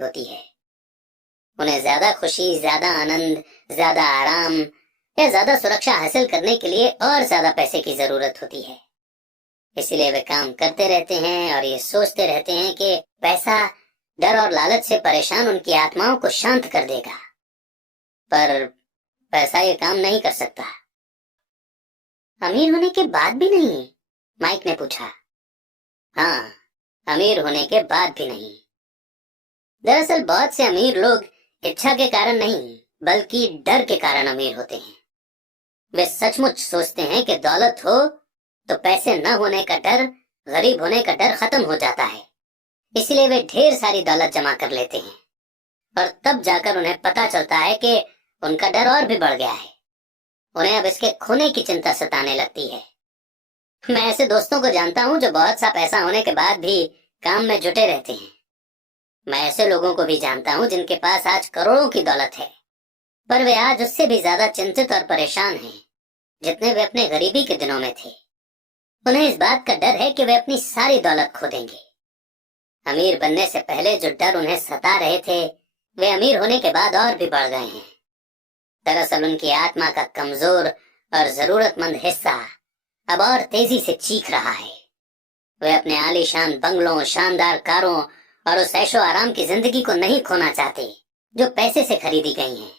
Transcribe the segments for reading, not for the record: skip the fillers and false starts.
होती है। उन्हें ज्यादा खुशी, ज्यादा आनंद, ज्यादा आराम या ज्यादा सुरक्षा हासिल करने के लिए और ज्यादा पैसे की जरूरत होती है। इसलिए वे काम करते रहते हैं और ये सोचते रहते हैं कि पैसा डर और लालच से परेशान उनकी आत्माओं को शांत कर देगा। पर पैसा ये काम नहीं कर सकता। अमीर होने के बाद भी नहीं? माइक ने पूछा। हाँ, अमीर होने के बाद भी नहीं। दरअसल बहुत से अमीर लोग इच्छा के कारण नहीं बल्कि डर के कारण अमीर होते हैं। वे सचमुच सोचते हैं कि दौलत हो तो पैसे न होने का डर, गरीब होने का डर खत्म हो जाता है। इसलिए वे ढेर सारी दौलत जमा कर लेते हैं और तब जाकर उन्हें पता चलता है कि उनका डर और भी बढ़ गया है। उन्हें अब इसके खोने की चिंता सताने लगती है। मैं ऐसे दोस्तों को जानता हूँ जो बहुत सा पैसा होने के बाद भी काम में जुटे रहते हैं। मैं ऐसे लोगों को भी जानता हूँ जिनके पास आज करोड़ों की दौलत है, पर वे आज उससे भी ज्यादा चिंतित और परेशान हैं जितने वे अपने गरीबी के दिनों में थे। उन्हें इस बात का डर है कि वे अपनी सारी दौलत खो देंगे। अमीर बनने से पहले जो डर उन्हें सता रहे थे वे अमीर होने के बाद और भी बढ़ गए हैं। दरअसल उनकी आत्मा का कमजोर और जरूरतमंद हिस्सा अब और तेजी से चीख रहा है। वे अपने आलीशान बंगलों, शानदार कारों और उस ऐशो आराम की जिंदगी को नहीं खोना चाहते जो पैसे से खरीदी गई हैं।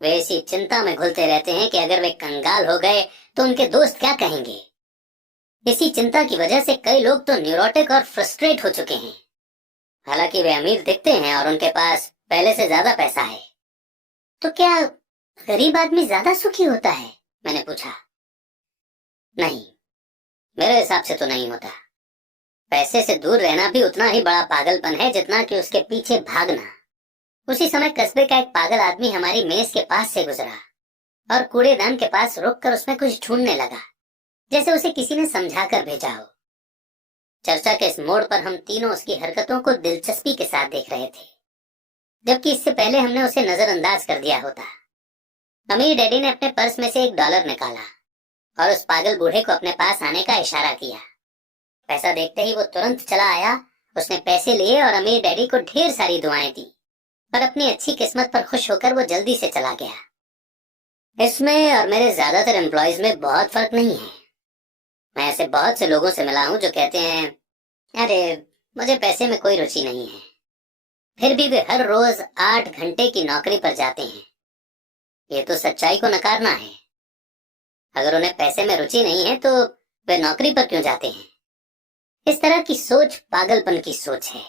वे इसी चिंता में घुलते रहते हैं कि अगर वे कंगाल हो गए तो उनके दोस्त क्या कहेंगे। इसी चिंता की वजह से कई लोग तो न्यूरोटिक और फ्रस्ट्रेट हो चुके हैं। हालांकि वे अमीर दिखते हैं और उनके पास पहले से ज्यादा पैसा है। तो क्या गरीब आदमी ज्यादा सुखी होता है? मैंने पूछा। नहीं, मेरे हिसाब से तो नहीं होता। पैसे से दूर रहना भी उतना ही बड़ा पागलपन है जितना कि उसके पीछे भागना। उसी समय कस्बे का एक पागल आदमी हमारी मेज के पास से गुजरा और कूड़ेदान के पास रुककर उसमें कुछ ढूंढने लगा, जैसे उसे किसी ने समझा कर भेजा हो। चर्चा के इस मोड़ पर हम तीनों उसकी हरकतों को दिलचस्पी के साथ देख रहे थे, जबकि इससे पहले हमने उसे नजरअंदाज कर दिया होता। अमीर डैडी ने अपने पर्स में से $1 निकाला और उस पागल बूढ़े को अपने पास आने का इशारा किया। पैसा देखते ही वो तुरंत चला आया। उसने पैसे लिए और अमीर डैडी को ढेर सारी दुआएं दी, पर अपनी अच्छी किस्मत पर खुश होकर वो जल्दी से चला गया। इसमें और मेरे ज्यादातर एम्प्लॉयज में बहुत फर्क नहीं है। मैं ऐसे बहुत से लोगों से मिला हूं जो कहते हैं, अरे मुझे पैसे में कोई रुचि नहीं है, फिर भी वे हर रोज 8 घंटे की नौकरी पर जाते हैं। ये तो सच्चाई को नकारना है। अगर उन्हें पैसे में रुचि नहीं है तो वे नौकरी पर क्यों जाते हैं? इस तरह की सोच पागलपन की सोच है।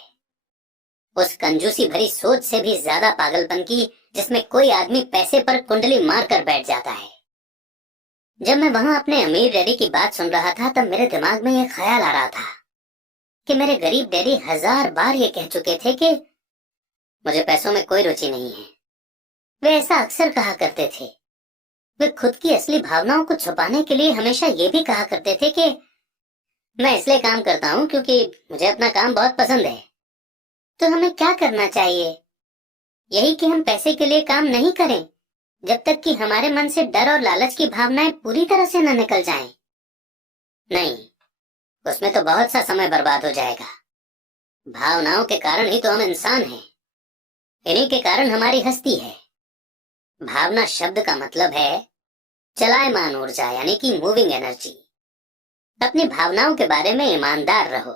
उस कंजूसी भरी सोच से भी ज्यादा पागलपन की जिसमें कोई आदमी पैसे पर कुंडली मार कर बैठ जाता है। जब मैं वहां अपने अमीर डैडी की बात सुन रहा था तब मेरे दिमाग में यह ख्याल आ रहा था कि मेरे गरीब डैडी 1000 बार ये कह चुके थे कि मुझे पैसों में कोई रुचि नहीं है। वे ऐसा अक्सर कहा करते थे। वे खुद की असली भावनाओं को छुपाने के लिए हमेशा ये भी कहा करते थे कि मैं इसलिए काम करता हूँ क्योंकि मुझे अपना काम बहुत पसंद है। तो हमें क्या करना चाहिए? यही कि हम पैसे के लिए काम नहीं करें जब तक कि हमारे मन से डर और लालच की भावनाएं पूरी तरह से न निकल जाएं। नहीं, उसमें तो बहुत सा समय बर्बाद हो जाएगा। भावनाओं के कारण ही तो हम इंसान हैं। इन्हीं के कारण हमारी हस्ती है। भावना शब्द का मतलब है चलायमान ऊर्जा, यानी कि मूविंग एनर्जी। अपनी भावनाओं के बारे में ईमानदार रहो।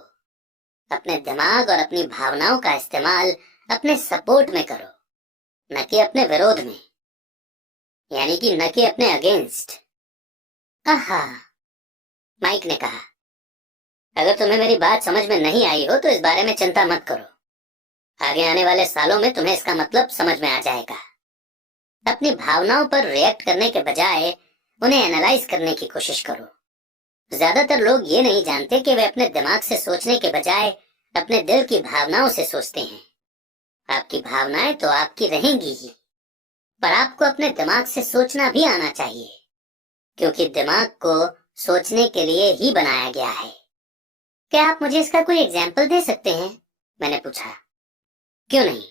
अपने दिमाग और अपनी भावनाओं का इस्तेमाल अपने सपोर्ट में करो, न कि अपने विरोध में, यानी कि न कि अपने अगेंस्ट। आहा, माइक ने कहा। अगर तुम्हें मेरी बात समझ में नहीं आई हो तो इस बारे में चिंता मत करो। आगे आने वाले सालों में तुम्हें इसका मतलब समझ में आ जाएगा। अपनी भावनाओं पर रिएक्ट करने के बजाय उन्हें एनालाइज करने की कोशिश करो। ज्यादातर लोग ये नहीं जानते कि वे अपने दिमाग से सोचने के बजाय अपने दिल की भावनाओं से सोचते हैं। आपकी भावनाएं तो आपकी रहेंगी ही, पर आपको अपने दिमाग से सोचना भी आना चाहिए, क्योंकि दिमाग को सोचने के लिए ही बनाया गया है। क्या आप मुझे इसका कोई एग्जाम्पल दे सकते हैं? मैंने पूछा। क्यों नहीं?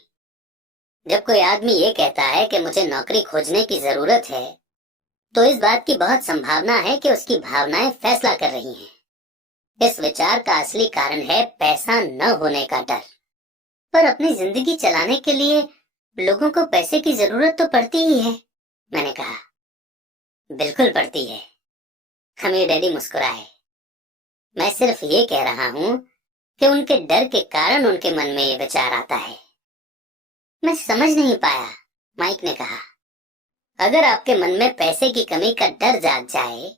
जब कोई आदमी ये कहता है कि मुझे नौकरी खोजने की जरूरत है, तो इस बात की बहुत संभावना है कि उसकी भावनाएं फैसला कर रही हैं। इस विचार का असली कारण है पैसा न होने का डर। पर अपनी जिंदगी चलाने के लिए लोगों को पैसे की जरूरत तो पड़ती ही है, मैंने कहा। बिल्कुल पड़ती है, अमीर डैडी मुस्कुराए। मैं सिर्फ ये कह रहा हूं कि उनके डर के कारण उनके मन में ये विचार आता है। मैं समझ नहीं पाया, माइक ने कहा। अगर आपके मन में पैसे की कमी का डर जाग जाए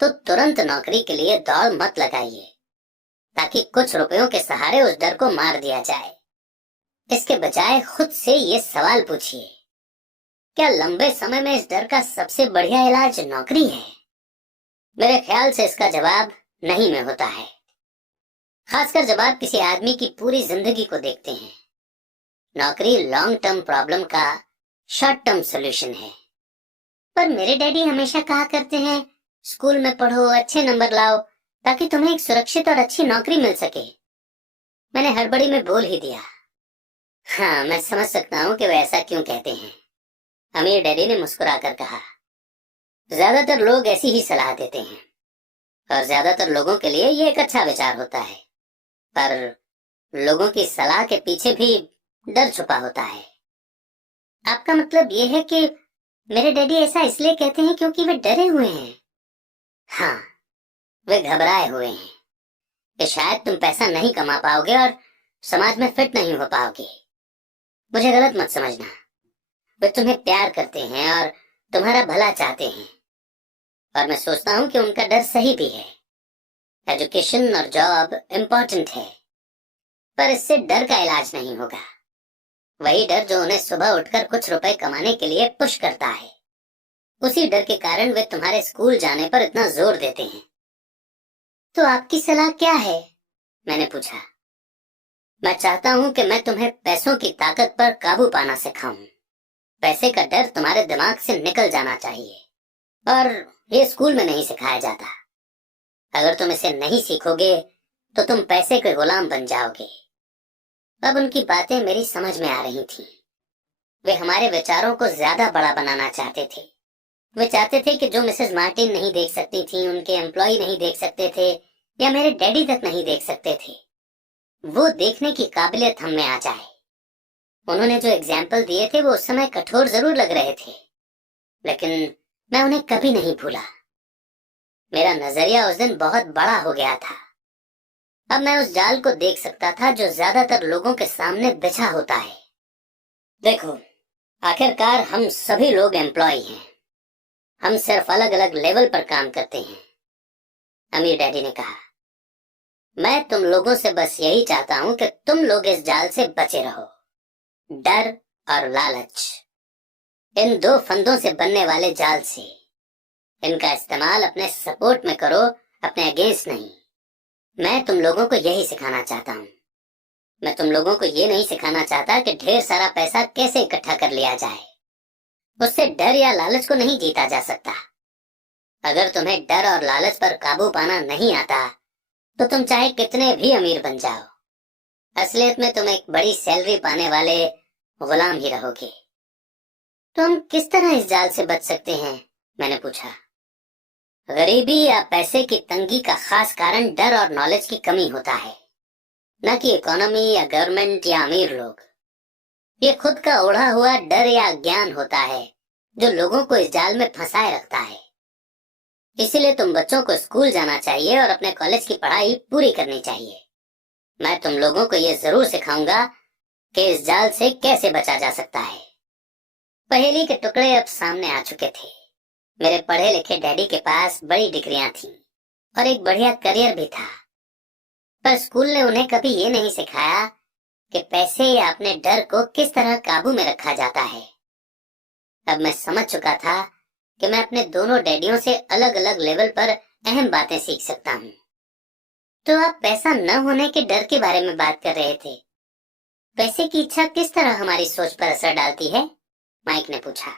तो तुरंत नौकरी के लिए दौड़ मत लगाइए ताकि कुछ रुपयों के सहारे उस डर को मार दिया जाए। इसके बजाय खुद से ये सवाल पूछिए, क्या लंबे समय में इस डर का सबसे बढ़िया इलाज नौकरी है? मेरे ख्याल से इसका जवाब नहीं में होता है, खासकर जब आप किसी आदमी की पूरी जिंदगी को देखते हैं। नौकरी लॉन्ग टर्म प्रॉब्लम का शॉर्ट टर्म सॉल्यूशन है। पर मेरे डैडी हमेशा कहा करते हैं, स्कूल में पढ़ो, अच्छे नंबर लाओ ताकि तुम्हें एक सुरक्षित और अच्छी नौकरी मिल सके। मैंने हड़बड़ी में बोल ही दिया, हाँ मैं समझ सकता हूँ कि वे ऐसा क्यों कहते हैं। अमीर डैडी ने मुस्कुराकर कहा, ज्यादातर लोग ऐसी ही सलाह देते हैं और ज्यादातर लोगों के लिए ये एक अच्छा विचार होता है, पर लोगों की सलाह के पीछे भी डर छुपा होता है। आपका मतलब ये है कि मेरे डैडी ऐसा इसलिए कहते हैं क्योंकि वे डरे हुए हैं? हाँ, वे घबराए हुए हैं कि शायद तुम पैसा नहीं कमा पाओगे और समाज में फिट नहीं हो पाओगे। मुझे गलत मत समझना, वे तुम्हें प्यार करते हैं और तुम्हारा भला चाहते हैं, और मैं सोचता हूँ कि उनका डर सही भी है। एजुकेशन और जॉब इम्पोर्टेंट है, पर इससे डर का इलाज नहीं होगा। वही डर जो उन्हें सुबह उठकर कुछ रुपए कमाने के लिए पुश करता है, उसी डर के कारण वे तुम्हारे स्कूल जाने पर इतना जोर देते हैं। तो आपकी सलाह क्या है? मैंने पूछा। मैं चाहता हूं कि मैं तुम्हें पैसों की ताकत पर काबू पाना सिखाऊं। पैसे का डर तुम्हारे दिमाग से निकल जाना चाहिए, और ये स्कूल में नहीं सिखाया जाता। अगर तुम इसे नहीं सीखोगे तो तुम पैसे के गुलाम बन जाओगे। अब उनकी बातें मेरी समझ में आ रही थीं। वे हमारे विचारों को ज्यादा बड़ा बनाना चाहते थे। वे चाहते थे कि जो मिसेस मार्टिन नहीं देख सकती थी, उनके एम्प्लॉय नहीं देख सकते थे, या मेरे डैडी तक नहीं देख सकते थे, वो देखने की काबिलियत हम में आ जाए। उन्होंने जो एग्जाम्पल दिए थे वो उस समय कठोर जरूर लग रहे थे, लेकिन मैं उन्हें कभी नहीं भूला। मेरा नजरिया उस दिन बहुत बड़ा हो गया था। अब मैं उस जाल को देख सकता था जो ज्यादातर लोगों के सामने बिछा होता है। देखो, आखिरकार हम सभी लोग एम्प्लॉय हैं, हम सिर्फ अलग अलग लेवल पर काम करते हैं, अमीर डैडी ने कहा। मैं तुम लोगों से बस यही चाहता हूं कि तुम लोग इस जाल से बचे रहो। डर और लालच, इन दो फंदों से बनने वाले जाल से। इनका इस्तेमाल अपने सपोर्ट में करो, अपने अगेंस्ट नहीं। मैं तुम लोगों को यही सिखाना चाहता हूँ। मैं तुम लोगों को ये नहीं सिखाना चाहता कि ढेर सारा पैसा कैसे इकट्ठा कर लिया जाए। उससे डर या लालच को नहीं जीता जा सकता। अगर तुम्हें डर और लालच पर काबू पाना नहीं आता तो तुम चाहे कितने भी अमीर बन जाओ, असलियत में तुम एक बड़ी सैलरी पाने वाले गुलाम ही रहोगे। तो हम किस तरह इस जाल से बच सकते हैं? मैंने पूछा। गरीबी या पैसे की तंगी का खास कारण डर और नॉलेज की कमी होता है, न कि इकोनॉमी या गवर्नमेंट या अमीर लोग। ये खुद का ओढ़ा हुआ डर या ज्ञान होता है जो लोगों को इस जाल में फंसाए रखता है। इसीलिए तुम बच्चों को स्कूल जाना चाहिए और अपने कॉलेज की पढ़ाई पूरी करनी चाहिए। मैं तुम लोगों को ये जरूर सिखाऊंगा कि इस जाल से कैसे बचा जा सकता है। पहेली के टुकड़े अब सामने आ चुके थे। मेरे पढ़े लिखे डैडी के पास बड़ी डिग्रियां थीं और एक बढ़िया करियर भी था, पर स्कूल ने उन्हें कभी ये नहीं सिखाया कि पैसे या अपने डर को किस तरह काबू में रखा जाता है। अब मैं समझ चुका था कि मैं अपने दोनों डैडियों से अलग अलग लेवल पर अहम बातें सीख सकता हूँ। तो आप पैसा न होने के डर के बारे में बात कर रहे थे। पैसे की इच्छा किस तरह हमारी सोच पर असर डालती है? माइक ने पूछा।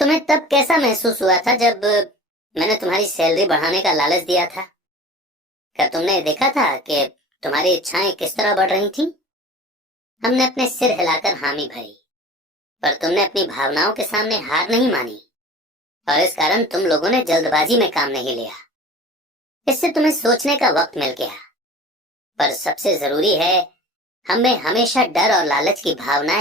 तुम्हें तब कैसा महसूस हुआ था जब मैंने तुम्हारी सैलरी बढ़ाने का लालच दिया था? क्या तुमने देखा था कि तुम्हारी इच्छाएं किस तरह बढ़ रही थीं? हमने अपने सिर हिलाकर हामी भरी, पर तुमने अपनी भावनाओं के सामने हार नहीं मानी, और इस कारण तुम लोगों ने जल्दबाजी में काम नहीं लिया। इससे तुम्हें सोचने का वक्त मिल गया। पर सबसे जरूरी है, हमें हमेशा डर और लालच की भावनाएं